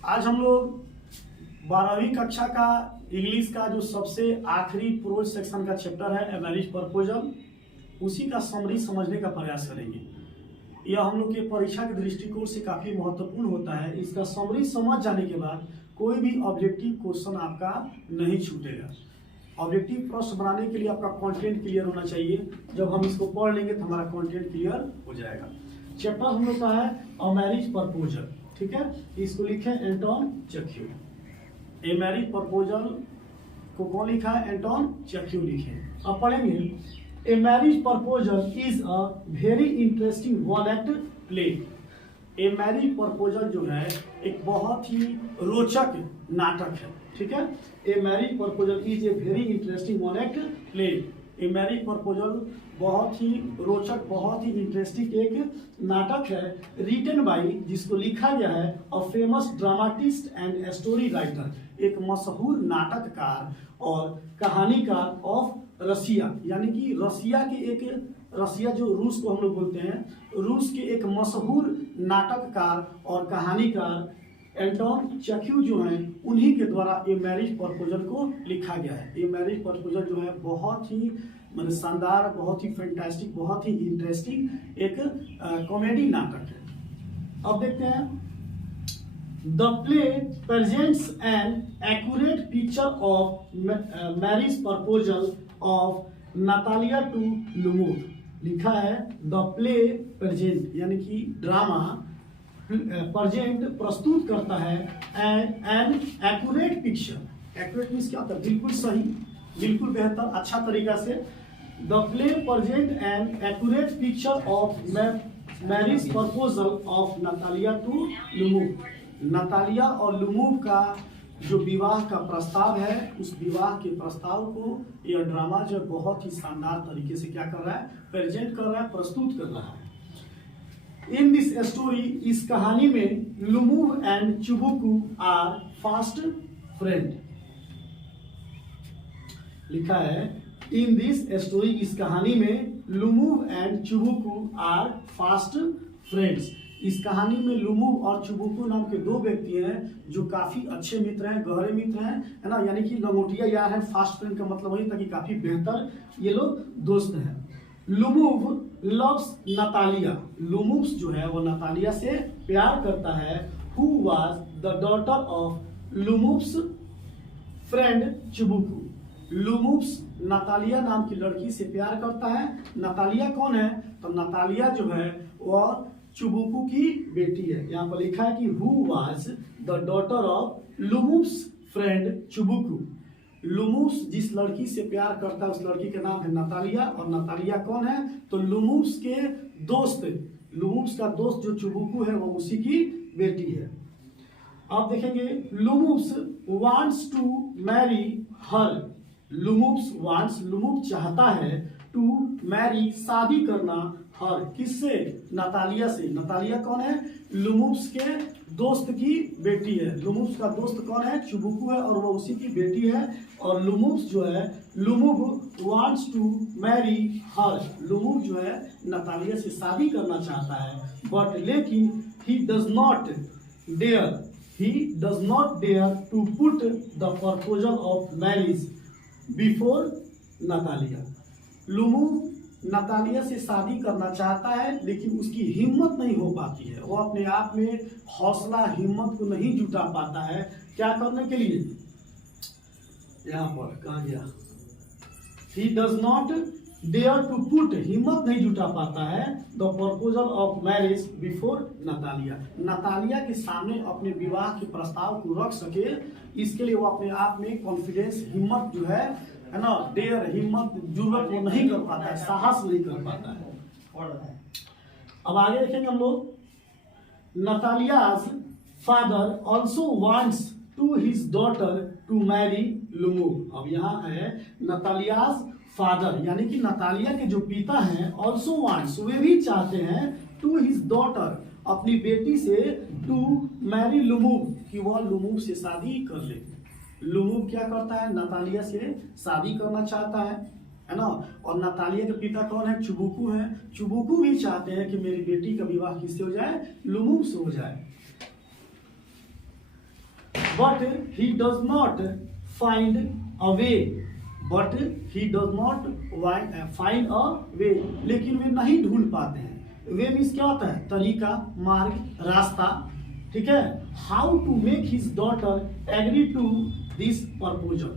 आज हम लोग 12वीं कक्षा का इंग्लिश का जो सबसे आखिरी प्रोज सेक्शन का चैप्टर है ए मैरिज प्रपोजल, उसी का समरी समझने का प्रयास करेंगे। यह हम लोग के परीक्षा के दृष्टिकोण से काफी महत्वपूर्ण होता है। इसका समरी समझ जाने के बाद कोई भी ऑब्जेक्टिव क्वेश्चन आपका नहीं छूटेगा। ऑब्जेक्टिव प्रश्न बनाने के लिए आपका कंटेंट क्लियर होना चाहिए। जब हम इसको पढ़ लेंगे तो हमारा कंटेंट क्लियर हो जाएगा। चैप्टर हम लोग का है अ मैरिज प्रपोजल, ठीक है। इसको लिखे एंटोन चेख्यू। ए मैरिज प्रपोजल को कौन लिखा है? एंटोन चेख्यू लिखे। अब पढ़ेंगे। A marriage proposal is a very interesting one act play. A marriage proposal जो है एक बहुत ही रोचक नाटक है, ठीक है। A marriage proposal is a very interesting one act play. A marriage proposal बहुत ही रोचक, बहुत ही इंटरेस्टिंग एक नाटक है। रिटन बाई, जिसको लिखा गया है a famous dramatist and story writer, एक मशहूर नाटककार और कहानीकार ऑफ रसिया, यानी कि रसिया जो रूस को हम लोग बोलते हैं, रूस के एक मशहूर नाटककार और कहानीकार एंटोन चेख्यू जो हैं, उन्हीं के द्वारा ये मैरिज प्रपोजल को लिखा गया है। ये मैरिज प्रपोजल जो है बहुत ही मतलब शानदार, बहुत ही फैंटास्टिक, बहुत ही इंटरेस्टिंग एक कॉमेडी नाटक है। अब देखते हैं। The play presents an accurate picture of marriage proposal of Natalia to Lomov. लिखा है द प्ले प्रेजेंट, यानी कि ड्रामा प्रेजेंट प्रस्तुत करता है N accurate picture. Accurate means क्या होता है? बिल्कुल सही, बिल्कुल बेहतर, अच्छा तरीका से। The play present an accurate picture of marriage proposal of Natalia to Lomov. Natalia और लुमोव का जो विवाह का प्रस्ताव है, उस विवाह के प्रस्ताव को यह ड्रामा जो बहुत ही शानदार तरीके से क्या कर रहा है? प्रेजेंट कर रहा है, प्रस्तुत कर रहा है। इन दिस स्टोरी, इस कहानी में लुमोव एंड चुबुकू आर फास्ट फ्रेंड। लिखा है इन दिस स्टोरी, इस कहानी में लुमोव एंड चुबुकू आर फास्ट फ्रेंड्स। इस कहानी में लुमोव और चुबुकू नाम के दो व्यक्ति हैं जो काफी अच्छे मित्र हैं, गहरे मित्र हैं, है ना। यानी कि लंगोटिया यार है। फास्ट फ्रेंड का मतलब वही था कि काफी बेहतर ये लोग दोस्त हैं। लुमोव लव्स नातालिया। लुमोव जो है वो नातालिया से प्यार करता है। Who was the daughter of Lomov's friend Chubukov. Lomov Natalia नाम की लड़की से प्यार करता है। नातालिया कौन है? तो नातालिया जो है वह चुबुकू की बेटी है। यहाँ पर लिखा है कि who was the daughter of Lomov's friend Chubukov. Lomov जिस लड़की से प्यार करता है उस लड़की का नाम है नातालिया। और नातालिया कौन है? तो लुमोव के दोस्त, लुमोव का दोस्त जो चुबुकू है वो उसी की बेटी है। आप देखेंगे लुमोव वांट्स टू मैरी हर। लुमोव चाहता है टू मैरी, शादी करना, हर, किससे? नातालिया से। नातालिया कौन है? लुमोव के दोस्त की बेटी है। लुमोव का दोस्त कौन है? चुबुकू है और वो उसी की बेटी है। और लुमोव जो है, लुमोव वांट्स टू मैरी हर। लुमोव जो है नातालिया से शादी करना चाहता है, बट लेकिन he does not dare to put the proposal of marriage before Natalia. Lomov Natalia से शादी करना चाहता है लेकिन उसकी हिम्मत नहीं हो पाती है। वो अपने आप में हौसला, हिम्मत को नहीं जुटा पाता है। क्या करने के लिए? यहाँ पर कहा गया he does not dare to put, हिम्मत नहीं जुटा पाता है the proposal of marriage before Natalia. Natalia के सामने अपने विवाह के प्रस्ताव को रख सके, इसके लिए वो अपने आप में कॉन्फिडेंस, हिम्मत जो है ना, डेयर, हिम्मत, जुर्रत वो नहीं कर पाता है, साहस नहीं कर पाता है। अब आगे देखेंगे हम लोग। Natalia's father also wants to his daughter to marry Lomov. अब यहाँ है नातालियाज फादर, यानी कि नातालिया के जो पिता हैं, ऑल्सो वांट्स, वे भी चाहते हैं, टू हिज डॉटर, अपनी बेटी से, टू मैरी लुमोव, कि वह लुमोव से शादी कर ले। लुमोव क्या करता है? नातालिया से शादी करना चाहता है ना। और नातालिया के पिता कौन है? चुबुकू है। चुबुकू भी चाहते हैं कि मेरी बेटी का विवाह किससे हो जाए? लुमोव से हो जाए। But he does not find a way, but he does not find a way, लेकिन वे नहीं ढूंढ पाते हैं। वे मीन्स क्या होता है? तरीका, मार्ग, रास्ता, ठीक है। How to make his daughter agree to this proposal.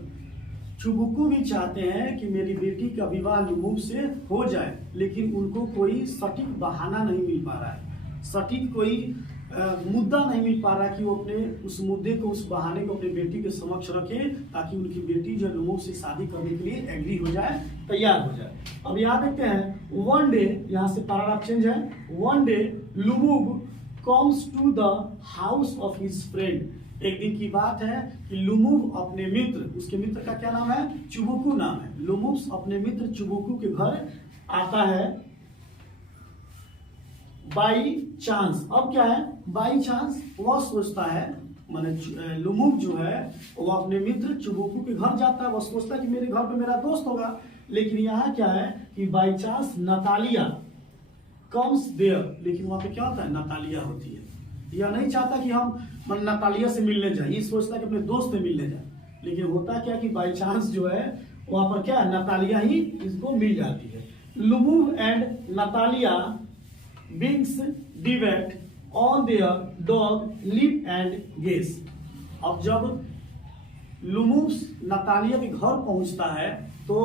Chubukov भी चाहते हैं कि मेरी बेटी का विवाह लुमुक से हो जाए, लेकिन उनको कोई सटीक बहाना नहीं मिल पा रहा है, सटीक कोई मुद्दा नहीं मिल पा रहा कि वो अपने उस मुद्दे को, उस बहाने को अपने बेटी के समक्ष रखे, ताकि उनकी बेटी जो लुमुक से शादी करने के लिए एग्री हो जाए, तैयार हो जाए। अब यहाँ देखते हैं, वन डे, यहाँ से पैराग्राफ चेंज है। One day Lomov comes to the house of his friend. एक दिन की बात है कि लुमुक अपने मित्र, उसके मित्र का क्या नाम है? चुबुकू नाम है। लुमुक अपने मित्र चुबुकू के घर आता है बाई चांस। अब क्या है? बाई चांस वह सोचता है, माने लुमुक जो है वो अपने मित्र चुबुकू के घर जाता है, वह सोचता है कि मेरे घर पे मेरा दोस्त होगा। लेकिन यहाँ क्या है कि by chance Natalia comes there, लेकिन वहां पे क्या होता है? नतालिया होती है। यह नहीं चाहता कि हम नतालिया से मिलने जाए, ये सोचता है कि अपने दोस्त से मिलने जाए, लेकिन होता क्या कि बाई चांस जो है वहां पर क्या है? नतालिया ही इसको मिल जाती है। Lomov and Natalia begins debate on their dog lip and guess. अब जब लुमुक नतालिया के घर पहुंचता है तो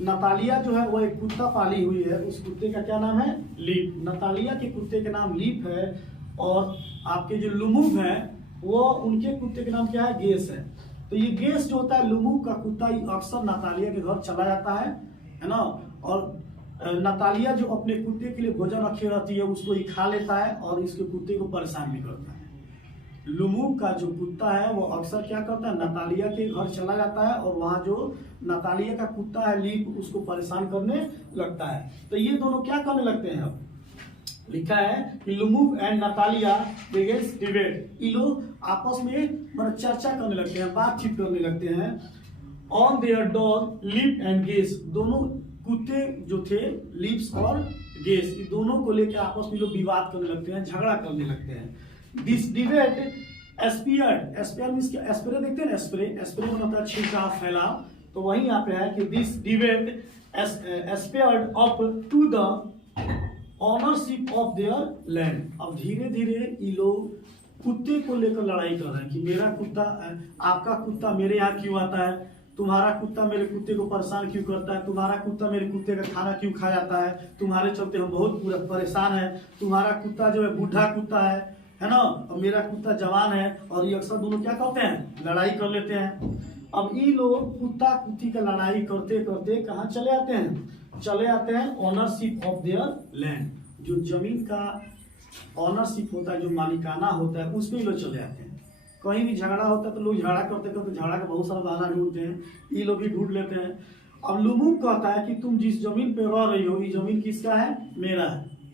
नतालिया जो है वो एक कुत्ता पाली हुई है, उस कुत्ते का क्या नाम है? लीप। नतालिया के कुत्ते का नाम लीप है, और आपके जो लुमुक है वो उनके कुत्ते के नाम क्या है? गेस है। तो ये गेस जो होता है लुमुक का कुत्ता, अक्सर नतालिया के घर चला जाता है ना, और नतालिया जो अपने कुत्ते के लिए भोजन रखे रहती है उसको ही खा लेता है और इसके कुत्ते को परेशान भी करता है। लुमुक का जो कुत्ता है वो अक्सर क्या करता है? नतालिया के घर चला जाता है और वहां जो नतालिया का कुत्ता है लीप उसको परेशान करने लगता है। तो ये दोनों क्या करने लगते हैं? अब लिखा है कि लुमुक एंड नतालिया बिगिंस डिबेट। ये लोग आपस में मतलब चर्चा करने लगते हैं, बातचीत करने लगते हैं। On their dog lip and guess, दोनों कुत्ते जो थे लिप्स और गेस, ये दोनों को लेकर आपस में लोग विवाद करने लगते हैं, झगड़ा करने लगते हैं। दिस डिबेट एस्पियर्ड, एस्पियर मींस क्या? एस्पिरे देखते हैं ना, एस्पिरे, एस्पिरे मतलब होता है छिड़काव, फैलाव। तो वही यहाँ पे है कि this debate aspired up to the ownership of their land. अब धीरे धीरे ये लोग कुत्ते को लेकर लड़ाई कर रहे हैं कि मेरा कुत्ता, आपका कुत्ता मेरे यहाँ क्यों आता है, तुम्हारा कुत्ता मेरे कुत्ते को परेशान क्यों करता है, तुम्हारा कुत्ता मेरे कुत्ते का खाना क्यों खा जाता है, तुम्हारे चलते हम बहुत पूरा परेशान है, तुम्हारा कुत्ता जो है बूढ़ा कुत्ता है ना, और मेरा कुत्ता जवान है। और ये अक्सर दोनों क्या करते हैं? लड़ाई कर लेते हैं। अब ये लोग कुत्ता कुत्ती का लड़ाई करते करते कहाँ चले आते हैं? चले आते हैं ऑनरशिप ऑफ देयर लैंड। जो जमीन का ऑनरशिप होता है, जो मालिकाना होता है, उसमें लोग चले आते हैं। कहीं भी झगड़ा होता है तो लोग झगड़ा करते करते झगड़ा का बहुत सारा बहाना ढूंढते हैं, ये लोग भी ढूंढ लेते हैं। अब लुमुक कहता है कि तुम जिस जमीन पे रह रही हो, ये जमीन किसका है? मेरा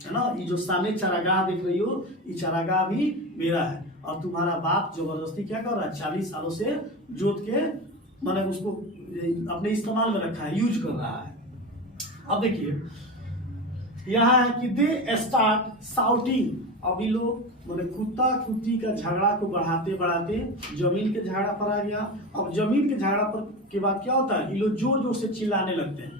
है ना। ये जो सामने चारागाह दिख रही हो, ये चारागाह भी मेरा है, और तुम्हारा बाप जबरदस्ती क्या कर रहा है? 40 सालों से जोत के मैंने उसको अपने इस्तेमाल में रखा है, यूज कर रहा है। अब देखिए यहाँ है कि दे स्टार्ट साउटिंग। अभी लोग मैंने कुत्ता कुत्ती का झगड़ा को बढ़ाते बढ़ाते जमीन के झगड़ा पर आ गया। अब जमीन के झगड़ा पर के बाद क्या होता है? ये लोग जोर जोर से चिल्लाने लगते हैं।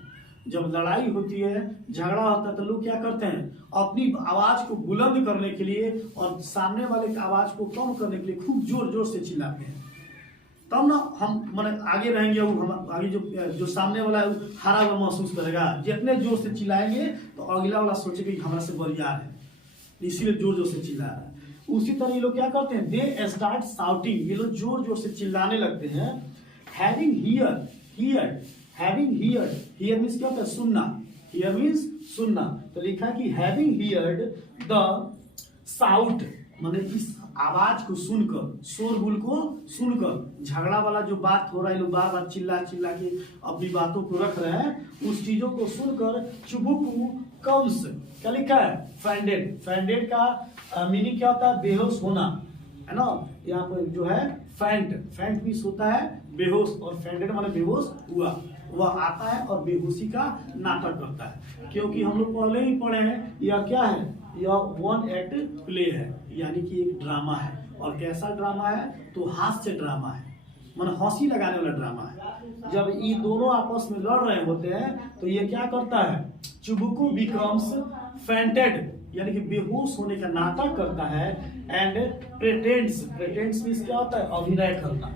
जब लड़ाई होती है, झगड़ा होता है, तो लोग क्या करते हैं? अपनी आवाज को बुलंद करने के लिए और सामने वाले की आवाज को कम करने के लिए खूब जोर जोर से चिल्लाते हैं। तब ना हम माने आगे रहेंगे, हम आगे जो सामने वाला है हारा हुआ महसूस करेगा। जितने जोर से चिल्लाएंगे तो अगला वाला सोचेगा कि हमारा से बरियार है, इसीलिए जोर जोर से चिल्ला रहा है। उसी तरह ये लोग क्या करते हैं? दे स्टार्ट शाउटिंग, ये लोग जोर जोर से चिल्लाने लगते हैं। हैविंग हियर, हियर मींस क्या होता है? सुनना। हियर मींस सुनना। तो लिखा कि हैविंग हियर्ड द साउट, माने इस आवाज को सुनकर, शोरगुल को सुनकर, झगड़ा वाला जो बात हो रहा है, लोग बार बार चिल्ला चिल्ला के अपनी बातों को रख रहे हैं, उस चीजों को सुनकर चुबुकू कम्स, क्या लिखा है? फैंडेड। फैंडेड का मीनिंग क्या होता है? बेहोश होना, है ना। यहाँ पर जो है फैंट भी होता है बेहोश, और फैंडेड माने बेहोश हुआ। वह आता है और बेहोशी का नाटक करता है। क्योंकि हम लोग पहले ही पढ़े हैं, यह क्या है? यह वन एक्ट प्ले है, यानी कि एक ड्रामा है, और कैसा ड्रामा है, तो हास्य ड्रामा है, मतलब हंसी लगाने वाला ड्रामा है। जब ये दोनों आपस में लड़ रहे होते हैं तो ये क्या करता है, चिबुकू बिकम्स फेंटेड, यानी कि बेहोश होने का नाटक करता है, एंड प्रेटेंड्स मींस क्या होता है, अभिनय करना,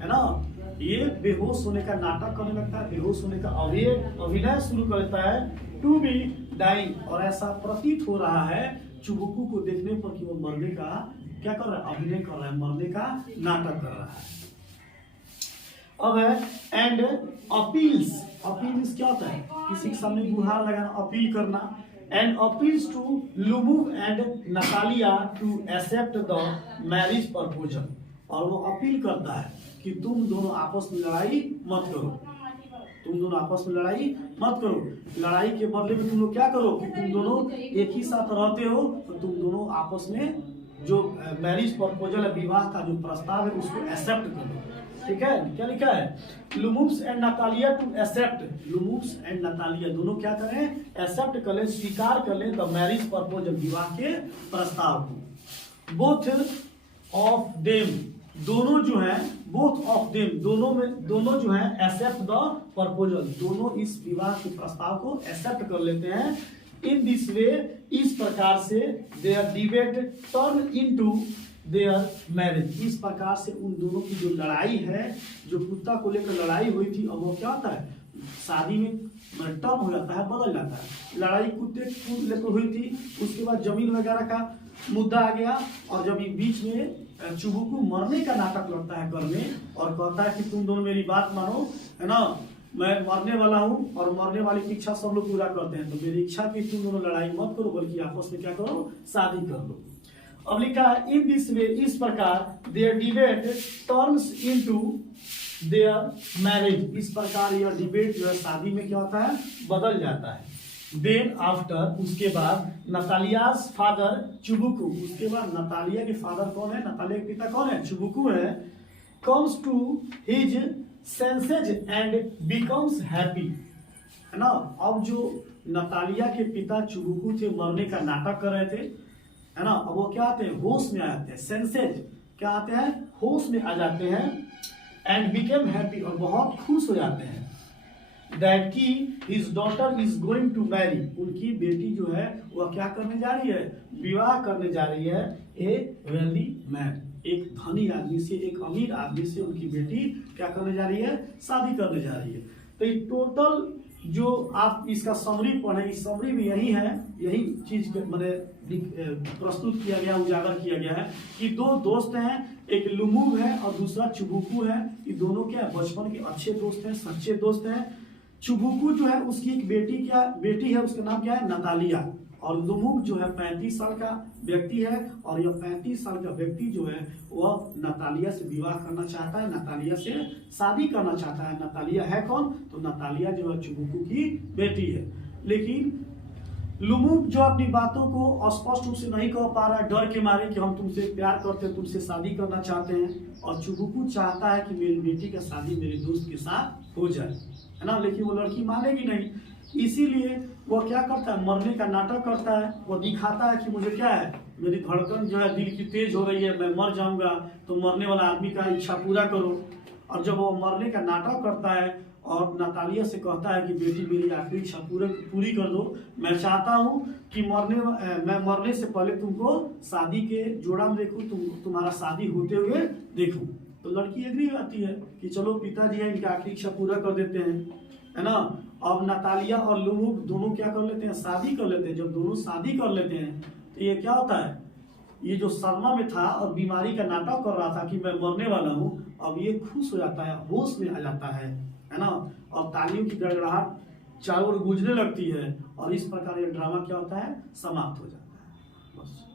है ना। ये बेहोश होने का नाटक करने लगता है, बेहोश होने का अभिनय शुरू करता है, टू बी डाइंग, और ऐसा प्रतीत हो रहा है चिबुकू को देखने पर कि वो मरने का क्या कर रहा है, अभिनय कर रहा है, मरने का नाटक कर रहा है। अब है एंड अपील्स क्या होता है, किसी के सामने गुहार लगाना, अपील करना, and appeals to Lomov and Natalia to accept the marriage proposal, और वो अपील करता है कि तुम दोनों आपस में लड़ाई मत करो, तुम दोनों आपस में लड़ाई मत करो, लड़ाई के बदले में तुम लोग क्या करो कि तुम दोनों एक ही साथ रहते हो, तो तुम दोनों आपस में जो मैरिज प्रपोजल है, विवाह का जो प्रस्ताव है, उसको एक्सेप्ट करो। ठीक है, क्या लिखा है, Lomov's and Natalia to accept, Lomov's and Natalia दोनों क्या करें, एक्सेप्ट कर लें, स्वीकार कर लें द मैरिज प्रपोजल, विवाह के प्रस्ताव को। बोथ ऑफ देम, दोनों जो है, बोथ ऑफ देम दोनों जो है, एक्सेप्ट द प्रपोजल, दोनों इस विवाह के प्रस्ताव को एक्सेप्ट कर लेते हैं। इन दिस वे, इस प्रकार से their debate turn into their marriage, इस प्रकार से उन दोनों की जो लड़ाई है, जो कुत्ता को लेकर लड़ाई हुई थी, अब वो क्या होता है, शादी में टर्न हो जाता है, बदल जाता है। लड़ाई कुत्ते को लेकर हुई थी, उसके बाद जमीन वगैरह का मुद्दा आ गया, और जब ये बीच में चिबुकू मरने का नाटक लड़ता है घर में, और कहता है कि तुम दोनों मेरी बात मानो, है ना, मैं मरने वाला हूँ, और मरने वाली की इच्छा सब लोग पूरा करते हैं, तो मेरी इच्छा की तुम दोनों लड़ाई मत करो, बल्कि आपस में क्या करो, शादी कर लो। अब लिखा है इन दिस वे, इस प्रकार their debate turns into their marriage, इस प्रकार यह डिबेट जो है शादी में क्या होता है, बदल जाता है। देन आफ्टर, उसके बाद नतालियास फादर चिबुकू, उसके बाद नतालिया के फादर कौन है, नतालिया के पिता कौन है, चिबुकू है, comes to his senses and becomes happy, है ना। अब जो नतालिया के पिता चिबुकू थे, मरने का नाटक कर रहे थे, है ना, अब वो क्या आते हैं, होश में आ जाते हैं, सेंसेज क्या आते हैं, होश में आ जाते हैं, एंड बिकेम हैप्पी, और बहुत खुश हो जाते हैं, दैट की his daughter is going to marry, उनकी बेटी जो है वह क्या करने जा रही है, विवाह करने जा रही है, ए वेल्दी मैन, एक धनी आदमी से, एक अमीर आदमी से उनकी बेटी क्या करने जा रही है, शादी करने जा रही है। तो ये टोटल जो आप इसका समरी पढ़े, इस समरी में यही है, यही चीज मैंने प्रस्तुत किया गया, उजागर किया गया है कि दो दोस्त हैं, एक लुमुव है और दूसरा चिबुकू है, ये दोनों क्या बचपन के अच्छे दोस्त हैं, सच्चे दोस्त हैं। चिबुकू जो है उसकी एक बेटी है, उसका नाम क्या है, नतालिया, और लुमुव जो है 35 साल का व्यक्ति है, और यह 35 साल का व्यक्ति जो है वह नतालिया से विवाह करना चाहता है, नतालिया से शादी करना चाहता है। नतालिया है कौन, तो नतालिया जो है चिबुकू की बेटी है। लेकिन लुमुव जो अपनी बातों को स्पष्ट रूप से नहीं कह पा रहा है, डर के मारे कि हम तुमसे प्यार करते हैं, तुमसे शादी करना चाहते हैं, और चिबुकू चाहता है कि मेरी बेटी का शादी मेरे दोस्त के साथ हो जाए, है ना। लेकिन वो लड़की मानेगी नहीं, इसीलिए वो क्या करता है, मरने का नाटक करता है, वो दिखाता है कि मुझे क्या है, मेरी धड़कन जो है दिल की तेज हो रही है, मैं मर जाऊंगा, तो मरने वाला आदमी का इच्छा पूरा करो। और जब वो मरने का नाटक करता है और नतालिया से कहता है कि बेटी मेरी आखिरी इच्छा पूरी कर दो, मैं चाहता हूँ कि मैं मरने से पहले तुमको शादी के जोड़ा में देखूँ, तुम्हारा शादी होते हुए देखूँ। तो लड़की एग्री आती है कि चलो पिताजी है, इनकी आखिरी इच्छा पूरा कर देते हैं, है ना। अब नतालिया और लुमुव दोनों क्या कर लेते हैं, शादी कर लेते हैं। जब दोनों शादी कर लेते हैं तो ये क्या होता है, ये जो सदमा में था और बीमारी का नाटक कर रहा था कि मैं मरने वाला हूँ, अब ये खुश हो जाता है, होश में आ जाता है ना, और तालियों की गड़गड़ाहट चारों ओर गूंजने लगती है, और इस प्रकार ये ड्रामा क्या होता है, समाप्त हो जाता है। बस।